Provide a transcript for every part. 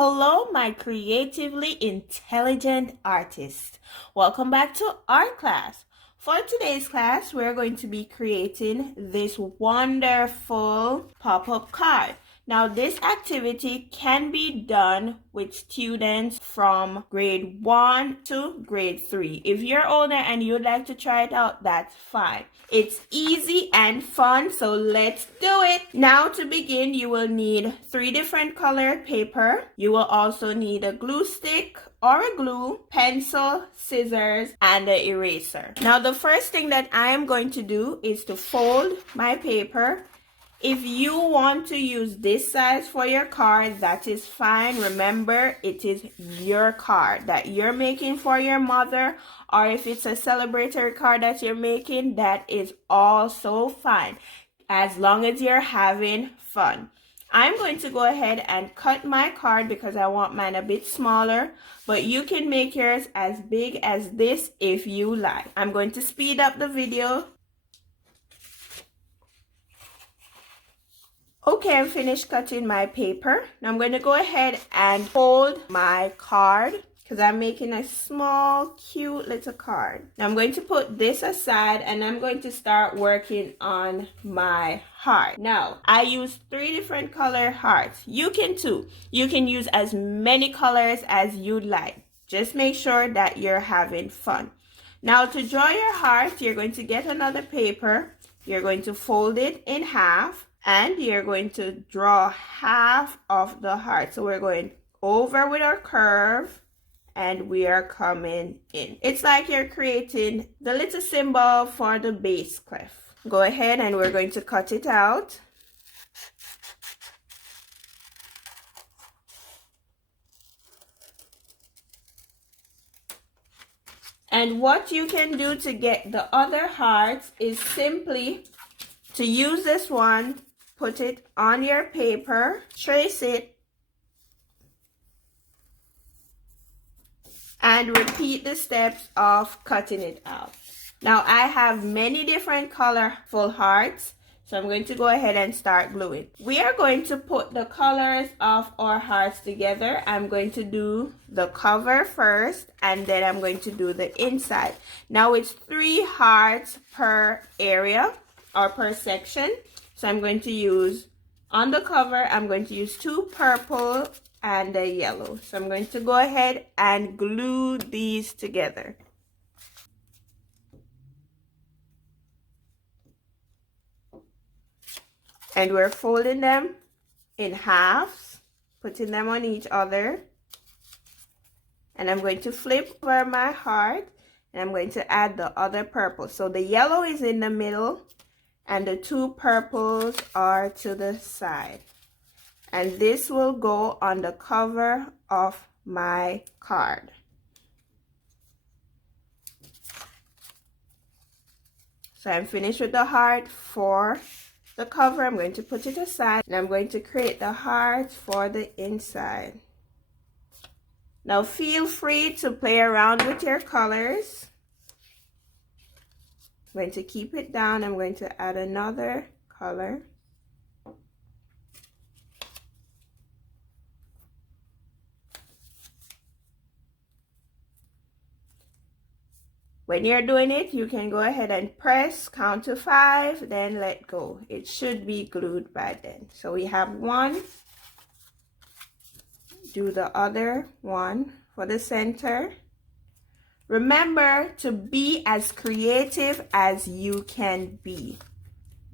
Hello, my creatively intelligent artists. Welcome back to art class. For today's class, we're going to be creating this wonderful pop-up card. Now, this activity can be done with students from grade 1 to grade 3. If you're older and you'd like to try it out, that's fine. It's easy and fun, so let's do it. Now, to begin, you will need 3 different colored paper. You will also need a glue stick or a glue, pencil, scissors, and an eraser. Now, the first thing that I am going to do is to fold my paper. If you want to use this size for your card, that is fine. Remember, it is your card that you're making for your mother, or if it's a celebratory card that you're making, that is also fine, as long as you're having fun. I'm going to go ahead and cut my card because I want mine a bit smaller, but you can make yours as big as this if you like. I'm going to speed up the video. Okay, I'm finished cutting my paper. Now I'm going to go ahead and fold my card because I'm making a small, cute little card. Now I'm going to put this aside and I'm going to start working on my heart. Now, I use 3 different color hearts. You can too. You can use as many colors as you'd like. Just make sure that you're having fun. Now, to draw your heart, you're going to get another paper. You're going to fold it in half. And you're going to draw half of the heart. So we're going over with our curve and we are coming in. It's like you're creating the little symbol for the bass clef. Go ahead and we're going to cut it out. And what you can do to get the other hearts is simply to use this one. Put it on your paper, trace it, and repeat the steps of cutting it out. Now, I have many different colorful hearts, so I'm going to go ahead and start gluing. We are going to put the colors of our hearts together. I'm going to do the cover first, and then I'm going to do the inside. Now, it's 3 hearts per area or per section. So I'm going to use, on the cover, I'm going to use 2 purple and a yellow. So I'm going to go ahead and glue these together. And we're folding them in halves, putting them on each other. And I'm going to flip over my heart and I'm going to add the other purple. So the yellow is in the middle. And the 2 purples are to the side. And this will go on the cover of my card. So I'm finished with the heart for the cover. I'm going to put it aside. And I'm going to create the heart for the inside. Now feel free to play around with your colors. I'm going to keep it down. I'm going to add another color. When you're doing it, you can go ahead and press, count to 5, then let go. It should be glued by then. So we have 1. Do the other one for the center. Remember to be as creative as you can be.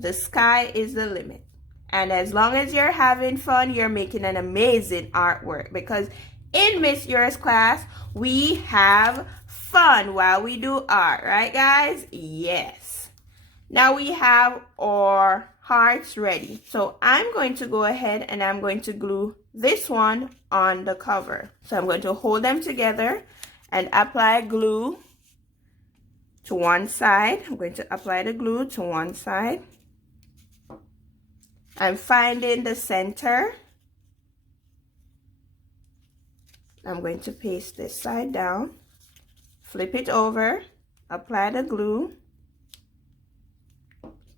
The sky is the limit. And as long as you're having fun, you're making an amazing artwork. Because in Miss Yours class, we have fun while we do art. Right, guys? Yes. Now we have our hearts ready. So I'm going to go ahead and I'm going to glue this one on the cover. So I'm going to hold them together and apply glue to one side. I'm going to apply the glue to one side. I'm finding the center. I'm going to paste this side down, flip it over, apply the glue,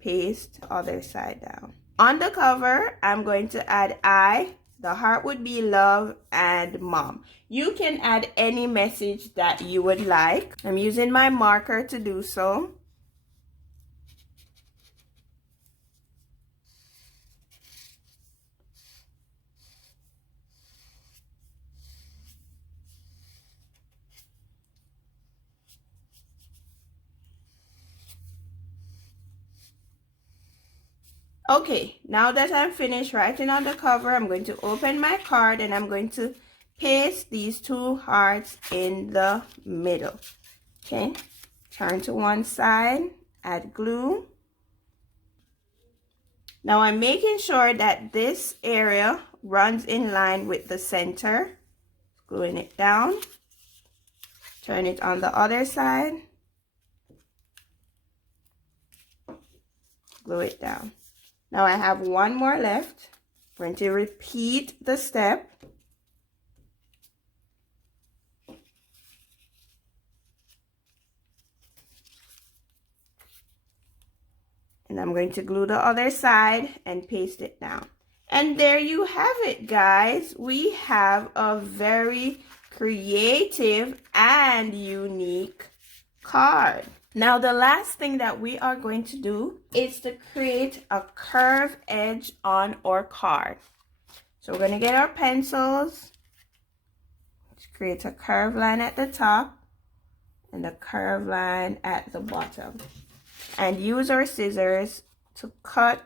paste other side down. On the cover, I'm going to add eye The heart would be love and mom. You can add any message that you would like. I'm using my marker to do so. Okay, now that I'm finished writing on the cover, I'm going to open my card and I'm going to paste these two hearts in the middle. Okay, turn to one side, add glue. Now I'm making sure that this area runs in line with the center. Gluing it down. Turn it on the other side. Glue it down. Now I have one more left. I'm going to repeat the step. And I'm going to glue the other side and paste it down. And there you have it, guys. We have a very creative and unique card. Now the last thing that we are going to do is to create a curved edge on our card. So we're going to get our pencils, to create a curved line at the top and a curved line at the bottom. And use our scissors to cut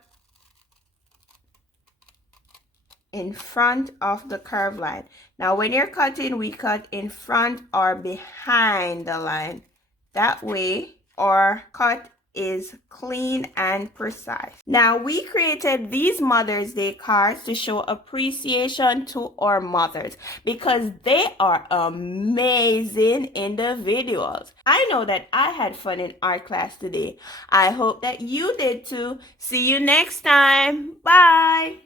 in front of the curved line. Now when you're cutting, we cut in front or behind the line. That way our cut is clean and precise. Now we created these Mother's Day cards to show appreciation to our mothers because they are amazing individuals. I know that I had fun in art class today. I hope that you did too. See you next time. Bye.